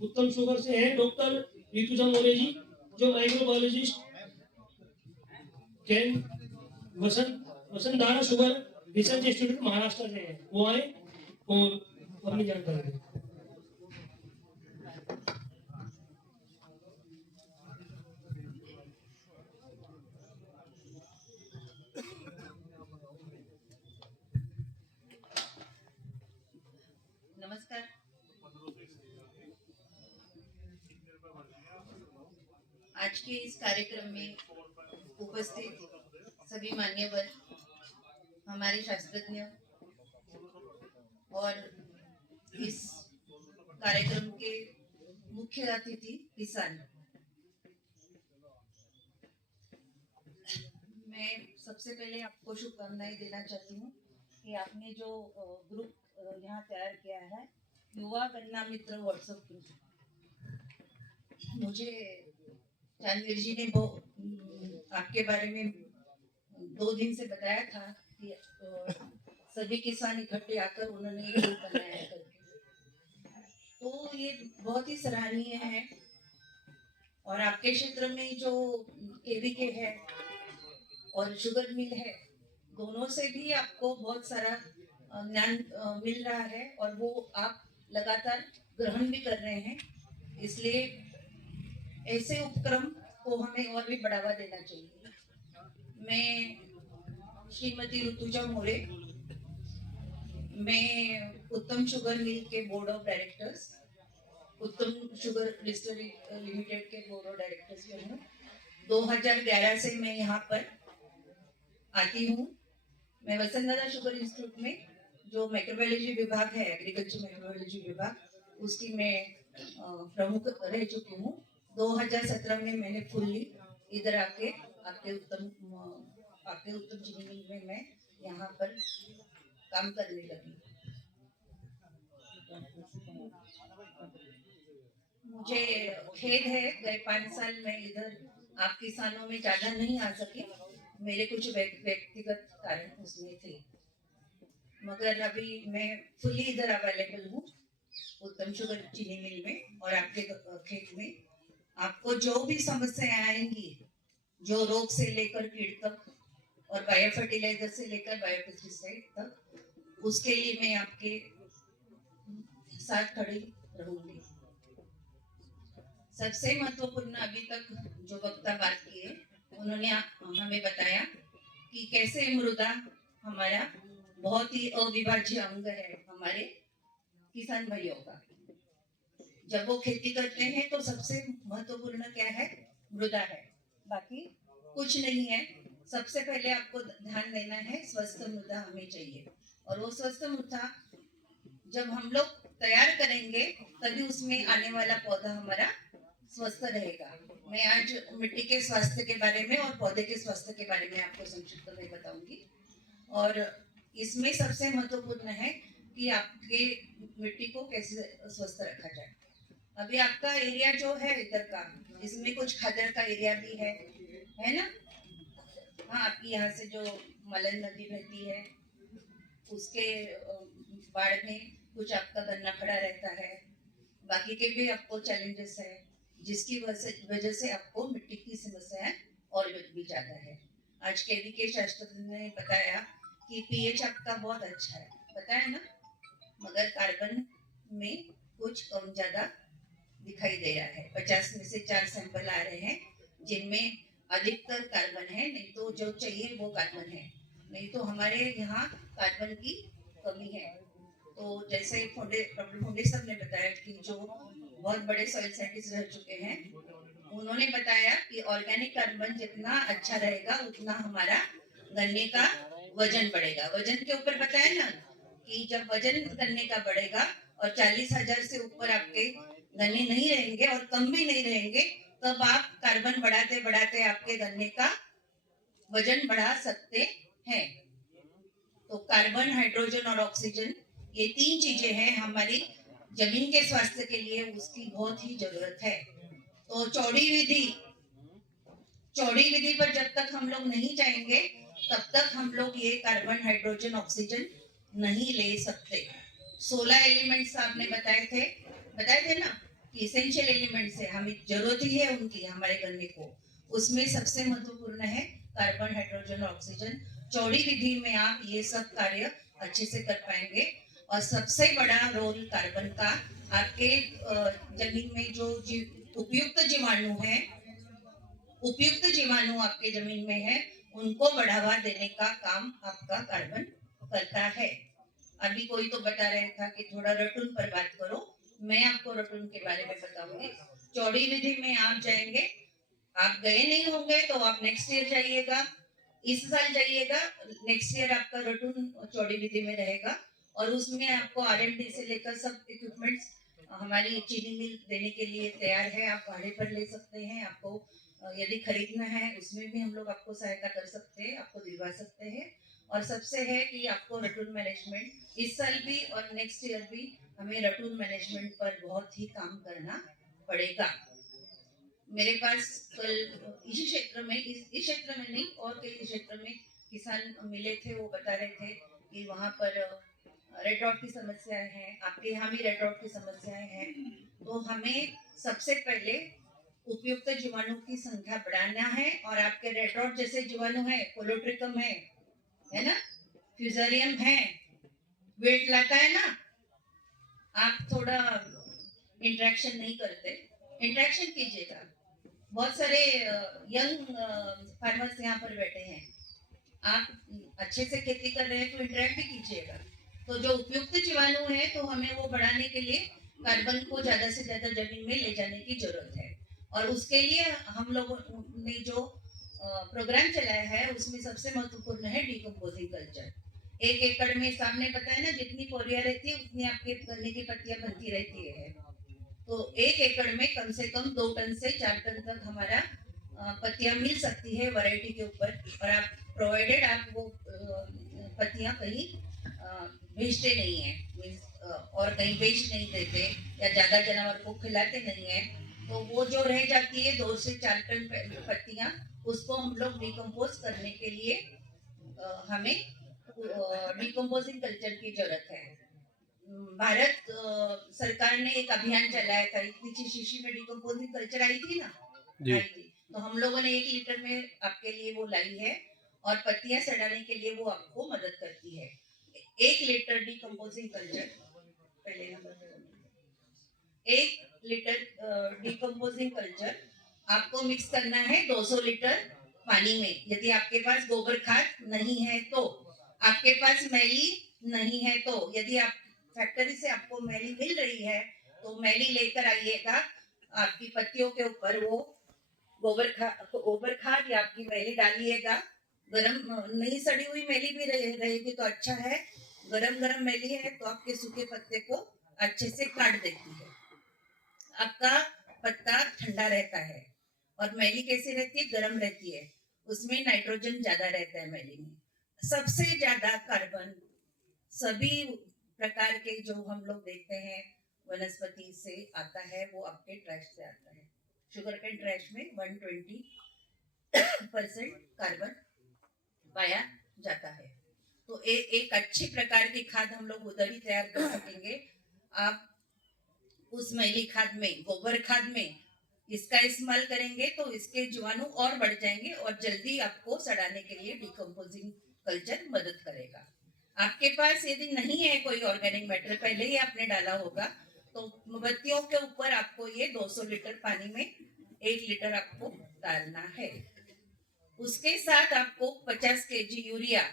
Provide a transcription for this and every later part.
उत्तम शुगर से है डॉक्टर ऋतुजा मोरे जी, जो microbiologist can Vasantdada sugar research institute Maharashtra से है, वो आए और अपनी जानकारी दें। नमस्कार। आज के इस कार्यक्रम में उपस्थित सभी मान्यवर, हमारे शास्त्रज्ञ और इस कार्यक्रम के मुख्य अतिथि किसान, मैं सबसे पहले आपको शुभकामनाएं देना चाहती हूँ कि आपने जो ग्रुप यहाँ तैयार किया है, युवा गन्ना मित्र व्हाट्सएप ग्रुप, मुझे जानवीर जी ने आपके बारे में 2 दिन से बताया था कि सभी किसान इकट्ठे आकर उन्होंने एक ग्रुप बनाया है करके, तो ये बहुत ही सराहनीय है। और आपके क्षेत्र में जो केवीके है और शुगर मिल है, दोनों से भी आपको बहुत सारा ज्ञान मिल रहा है और वो आप लगातार ग्रहण भी कर रहे हैं। इसलिए ऐसे उपक्रम को हमें और भी बढ़ावा देना चाहिए। मैं श्रीमती ऋतुजा मोरे, मैं उत्तम शुगर मिल के बोर्ड ऑफ डायरेक्टर्स, उत्तम शुगर डिस्टिलरी लिमिटेड के बोर्ड ऑफ डायरेक्टर्स में हूँ। 2011 से मैं यहाँ पर आती हूँ। मैं वसंतधारा शुगर इंस्टीट्यूट में जो माइक्रोबायोलॉजी विभाग है, एग्रीकल्चर माइक्रोबायोलॉजी विभाग, उसकी मैं प्रमुख रह चुकी हूँ। 2017 में मैंने फुल्ली इधर आके आपके उत्तम चीनी में मैं यहाँ पर काम करने लगी। मुझे खेद है, गए 5 साल में इधर आप किसानों में ज्यादा नहीं आ सकी, मेरे कुछ व्यक्तिगत कारण उसमें थे, मगर अभी मैं फुली इधर अवेलेबल हूँ उत्तम शुगर चीनी मिल में। और आपके खेत में आपको जो भी समस्याएं आएंगी, जो रोग से लेकर कीट तक और बायो फर्टिलाइजर से लेकर बायो पेस्टिसाइड तक, उसके लिए मैं आपके साथ खड़ी रहूंगी। सबसे महत्वपूर्ण अभी तक जो वक्ता बात किए, उन्होंने हमें बताया कि कैसे मृदा हमारा बहुत ही अविभाज्य अंग है हमारे किसान भाइयों का। जब वो खेती करते हैं तो सबसे महत्वपूर्ण क्या है? मृदा है, बाकी कुछ नहीं है। सबसे पहले आपको ध्यान देना है, स्वस्थ मृदा हमें चाहिए, और वो स्वस्थ मृदा जब हम लोग तैयार करेंगे तभी उसमें आने वाला पौधा हमारा स्वस्थ रहेगा। मैं आज मिट्टी के स्वास्थ्य के बारे में और पौधे के स्वास्थ्य के बारे में आपको संक्षिप्त में बताऊंगी। और इसमें सबसे महत्वपूर्ण है कि आपके मिट्टी को कैसे स्वस्थ रखा जाए। अभी आपका एरिया जो है इधर का, इसमें कुछ खादर का एरिया भी है ना? हाँ, आपकी यहाँ से जो मलन नदी बहती है उसके बाढ़ में कुछ आपका गन्ना खड़ा रहता है, बाकी के भी आपको चैलेंजेस है, जिसकी वजह से आपको मिट्टी की समस्या और भी ज्यादा है। आज केवी के शास्त्रज्ञ ने बताया कि पीएच आपका बहुत अच्छा है, बताया ना, मगर कार्बन में कुछ कम ज्यादा दिखाई दे रहा है। 50 में से 4 सैंपल आ रहे हैं जिनमें अधिकतर कार्बन है, नहीं तो जो चाहिए वो कार्बन है, नहीं तो हमारे यहाँ कार्बन की कमी है। तो जैसे डॉक्टर फोंडे साहब ने बताया कि जो बहुत बड़े सॉइल साइंटिस्ट रह चुके हैं, उन्होंने बताया कि ऑर्गेनिक कार्बन जितना अच्छा रहेगा उतना हमारा गन्ने का वजन बढ़ेगा। वजन के ऊपर बताया ना कि जब वजन गन्ने का बढ़ेगा और 40,000 से ऊपर आपके गन्ने नहीं रहेंगे और कम भी नहीं रहेंगे, तब आप कार्बन बढ़ाते बढ़ाते आपके गन्ने का वजन बढ़ा सकते हैं। तो कार्बन, हाइड्रोजन और ऑक्सीजन, ये 3 चीजें हैं हमारी जमीन के स्वास्थ्य के लिए, उसकी बहुत ही जरूरत है। तो चौड़ी विधि पर जब तक हम लोग नहीं जाएंगे तब तक हम लोग ये कार्बन, हाइड्रोजन, ऑक्सीजन नहीं ले सकते। 16 एलिमेंट्स आपने बताए थे ना इसेंशियल एलिमेंट्स है, हमें जरूरत ही है उनकी हमारे करने को, उसमें सबसे महत्वपूर्ण है कार्बन, हाइड्रोजन और ऑक्सीजन। चौड़ी विधि में आप ये सब कार्य अच्छे से कर पाएंगे। और सबसे बड़ा रोल कार्बन का आपके जमीन में जो उपयुक्त जीवाणु है, उपयुक्त जीवाणु आपके जमीन में है, उनको बढ़ावा देने का काम आपका कार्बन करता है। अभी कोई तो बता रहा था कि थोड़ा रटून पर बात करो, मैं आपको रटून के बारे में बताऊंगी। चौड़ी विधि में आप जाएंगे, आप गए नहीं होंगे तो आप नेक्स्ट ईयर जाइएगा, इस साल जाइएगा, नेक्स्ट ईयर आपका रटून चौड़ी विधि में रहेगा। और उसमें आपको आरएमडी से लेकर सब इक्विपमेंट्स हमारी चीनी मिल देने के लिए तैयार है। आप भाड़े पर ले सकते हैं, आपको यदि खरीदना है उसमें भी हम लोग आपको सहायता कर सकते हैं, आपको दिलवा सकते हैं। और सबसे है कि आपको रटून मैनेजमेंट इस साल भी और नेक्स्ट ईयर भी हमें रटून मैनेजमेंट पर बहुत ही काम करना पड़ेगा। मेरे पास कल इसी क्षेत्र में, इस क्षेत्र में नहीं और कई क्षेत्र में किसान मिले थे, वो बता रहे थे कि वहाँ पर रेड रॉट की समस्याएं हैं, आपके यहाँ भी रेड रॉट की समस्याएं हैं। तो हमें सबसे पहले उपयुक्त जीवाणु की संख्या बढ़ाना है। और आपके रेड रॉट जैसे जीवाणु है, कोलोट्रिकम है ना, फ्यूजेरियम है, वेट लाता है ना, आप थोड़ा इंटरेक्शन नहीं करते, इंटरेक्शन कीजिएगा। बहुत सारे यंग फार्मर्स यहाँ पर बैठे हैं, आप अच्छे से खेती कर रहे हैं तो इंटरेक्ट भी कीजिएगा। तो जो उपयुक्त जीवाणु है तो हमें वो बढ़ाने के लिए कार्बन को ज्यादा से ज्यादा जमीन में ले जाने की जरूरत है। और उसके लिए हम लोगों ने जो प्रोग्राम चलाया है उसमें सबसे महत्वपूर्ण है डिकम्पोजिंग कल्चर। 1 एकड़ में सामने बताया ना, जितनी पोरिया रहती है उतनी आपके गन्ने की पत्तियां बनती रहती है। तो 1 एकड़ में कम से कम 2 टन से 4 टन तक हमारा पत्तियां मिल सकती है वैरायटी के ऊपर। और आप प्रोवाइडेड आप वो पत्तियां कहीं भेजते नहीं है और कहीं बेच नहीं देते या ज्यादा जानवर को खिलाते नहीं है, तो वो जो रह जाती है 2 से 4 टन पत्तियां, उसको हम लोग डिकम्पोज करने के लिए हमें डिकम्पोजिंग कल्चर की जरूरत है। भारत सरकार ने एक अभियान चलाया था, इतनी सी शीशी में डिकम्पोजिंग कल्चर आई थी ना, आई थी। तो हम लोगों ने 1 लीटर में आपके लिए वो लाई है और पत्तियां सड़ाने के लिए वो आपको मदद करती है। 1 लीटर डिकम्पोजिंग कल्चर, पहले नंबर 1 लीटर डिकम्पोजिंग कल्चर आपको मिक्स करना है 200 लीटर पानी में। यदि आपके पास गोबर खाद नहीं है तो, आपके पास मैली नहीं है तो, यदि आप फैक्ट्री से आपको मैली मिल रही है तो मैली लेकर आइएगा, आपकी पत्तियों के ऊपर वो गोबर खाद या आपकी मैली डालिएगा। गरम नहीं सड़ी हुई मैली भी रहेगी तो अच्छा है, गरम मैली है तो आपके सूखे पत्ते को अच्छे से काट देती है, आपका पत्ता ठंडा रहता है। और मैली कैसी रहती है, गरम रहती है, उसमें नाइट्रोजन ज्यादा रहता है मैली में। सबसे ज्यादा कार्बन सभी प्रकार के जो हम लोग देखते हैं वनस्पति से आता है, वो आपके ट्रैश से आता है। शुगर केन ट्रैश में 120% कार्बन पाया जाता है। तो एक अच्छी प्रकार की खाद हम लोग उधर ही तैयार कर सकेंगे। आप उस मैली खाद में, गोबर खाद में इसका इस्तेमाल करेंगे तो इसके जीवाणु और बढ़ जाएंगे और जल्दी आपको सड़ाने के लिए डिकम्पोजिंग कल्चर मदद करेगा। आपके पास यदि नहीं है कोई ऑर्गेनिक मैटर, पहले ही आपने डाला होगा, तो मोमबत्तियों के ऊपर आपको ये 200 लीटर पानी में 1 लीटर आपको डालना है। उसके साथ आपको 50 केजी यूरिया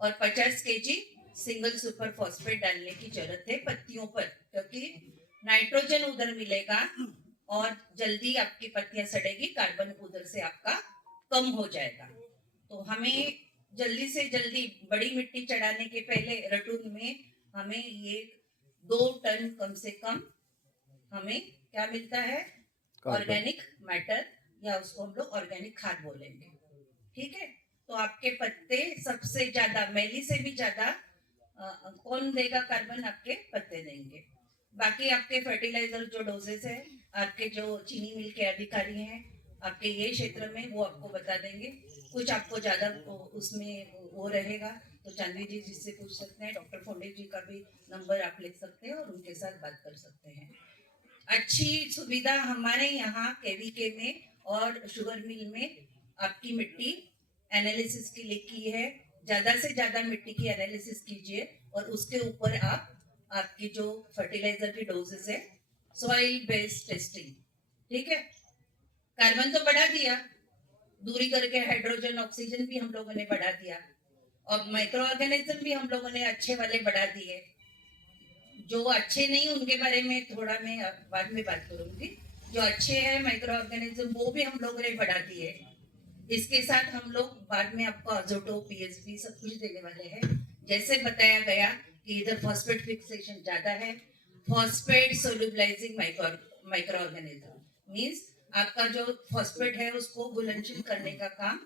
और 50 केजी सिंगल सुपर फॉस्फेट डालने की जरूरत है पत्तियों पर, क्योंकि नाइट्रोजन उधर मिलेगा और जल्दी आपकी पत्तियां सड़ेगी, कार्बन उधर से आपका कम हो जाएगा। तो हमें जल्दी से जल्दी बड़ी मिट्टी चढ़ाने के पहले रटून में हमें ये 2 टन कम से कम हमें क्या मिलता है, ऑर्गेनिक मैटर, या उसको हम लोग ऑर्गेनिक खाद बोलेंगे। ठीक है, तो आपके पत्ते सबसे ज्यादा, मैली से भी ज्यादा कौन देगा कार्बन, आपके पत्ते देंगे। बाकी आपके फर्टिलाइजर जो डोजेस है, आपके जो चीनी मिल के अधिकारी हैं आपके ये क्षेत्र में, वो आपको बता देंगे। कुछ आपको ज्यादा उसमें वो रहेगा तो चांदवी जी जिससे पूछ सकते हैं, डॉक्टर फोंडे जी का भी नंबर आप लिख सकते हैं और उनके साथ बात कर सकते हैं। अच्छी सुविधा हमारे यहाँ केवीके में और शुगर मिल में आपकी मिट्टी एनालिसिस के लिए की है। ज्यादा से ज्यादा मिट्टी की एनालिसिस कीजिए और उसके ऊपर आप आपकी जो फर्टिलाइजर की डोजेस है, सॉइल बेस्ड टेस्टिंग, ठीक है। कार्बन तो बढ़ा दिया, दूरी करके हाइड्रोजन ऑक्सीजन भी हम लोगों ने बढ़ा दिया, और माइक्रो ऑर्गेनिज्म भी हम लोगों ने अच्छे वाले बढ़ा दिए। जो अच्छे नहीं उनके बारे में थोड़ा मैं बाद में बात करूंगी। जो अच्छे हैं माइक्रो ऑर्गेनिज्म वो भी हम लोगों ने बढ़ा दिए। इसके साथ हम लोग बाद में आपको अजोटो पीएसपी सब कुछ देने वाले हैं। जैसे बताया गया कि इधर फॉस्फेट फिक्सेशन ज्यादा है, phosphate solubilising micro organism means आपका जो फॉस्फेट है उसको घुलनशील करने का काम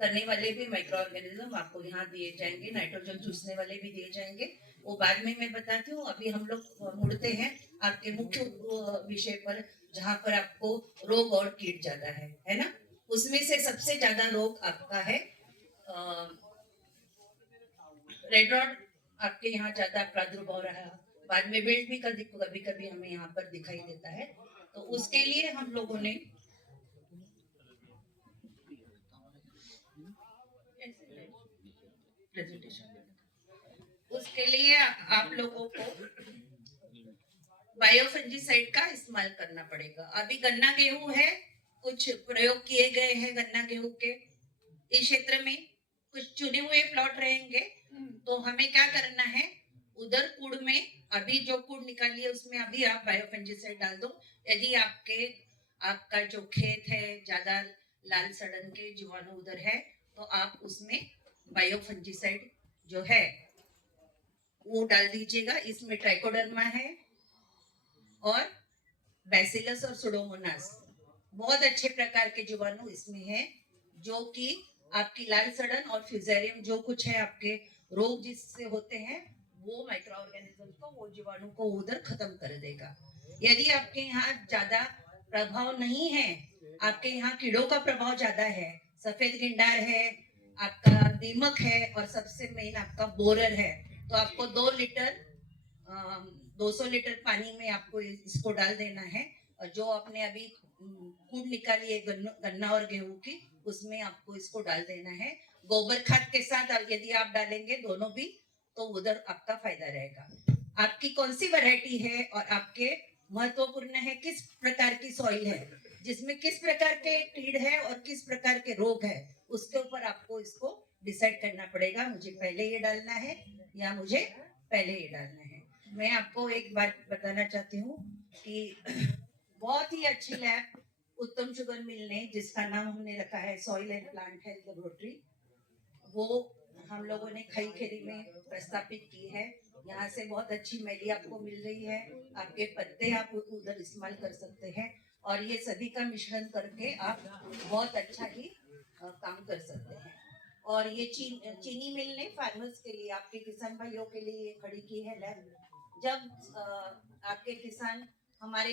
करने वाले भी माइक्रो ऑर्गेनिज्म आपको यहाँ दिए जाएंगे। नाइट्रोजन चूसने वाले भी दिए जाएंगे, वो बाद में मैं बताती हूँ। अभी हम लोग मुड़ते हैं आपके मुख्य विषय पर, जहाँ पर आपको रोग और कीट ज्यादा है ना। उसमें से सबसे ज्यादा रोग आपका है रेड रॉड, आपके यहाँ ज्यादा प्रादुर्भाव रहा है। बाद में बेल्ट भी कभी कभी हमें यहाँ पर दिखाई देता है। तो उसके लिए हम लोगों ने उसके लिए आप लोगों को बायोफंजीसाइड का इस्तेमाल करना पड़ेगा। अभी गन्ना गेहूं है, कुछ प्रयोग किए गए हैं गन्ना गेहूं के इस क्षेत्र में, कुछ चुने हुए प्लॉट रहेंगे। तो हमें क्या करना है, उधर कूड़ में अभी जो कूड़ निकाली है उसमें अभी आप बायोफंजीसाइड डाल दो। यदि आपका जो खेत है ज्यादा लाल सड़न के जीवाणु उधर है तो आप उसमें बायोफंजीसाइड जो है वो डाल दीजिएगा। इसमें ट्राइकोडर्मा है और बैसिलस और सुडोमोनास, बहुत अच्छे प्रकार के जीवाणु इसमें है, जो कि आपकी लाल सड़न और फ्यूजेरियम जो कुछ है आपके रोग जिससे होते हैं वो माइक्रो ऑर्गेनिज्म को, वो जीवाणु को उधर खत्म कर देगा। यदि आपके यहाँ ज्यादा प्रभाव नहीं है, आपके यहाँ कीड़ों का प्रभाव ज्यादा है, सफेद गिंडार है, आपका दीमक है और सबसे मेन आपका बोरर है, तो आपको 200 लीटर पानी में आपको इसको डाल देना है। और जो आपने अभी कूड़ निकाली है गन्ना और गेहूं की, उसमें आपको इसको डाल देना है। गोबर खाद के साथ यदि आप डालेंगे दोनों भी तो उधर आपका फायदा रहेगा। आपकी कौन सी वैरायटी है और आपके महत्वपूर्ण है किस प्रकार की सॉइल है, जिसमें किस प्रकार के कीड़ है और किस प्रकार के रोग है, उसके ऊपर आपको इसको डिसाइड करना पड़ेगा। मुझे पहले ये डालना है या मुझे पहले ये डालना है। मैं आपको एक बात बताना चाहती हूँ कि बहुत ही अच्छी लैब उत्तम शुगर मिल ने, जिसका नाम हमने रखा है soil and plant health laboratory, वो हम लोगों ने खई खेरी में प्रस्तापित की है। यहाँ से बहुत अच्छी मैली आपको मिल रही है, आपके पत्ते आप उधर इस्तेमाल कर सकते हैं और ये सभी का मिश्रण करके आप बहुत अच्छा ही काम कर सकते हैं। और ये चीनी मिल ने फार्मर्स के लिए, आपके किसान भाइयों के लिए खड़ी की है लैब। जब आपके किसान हमारे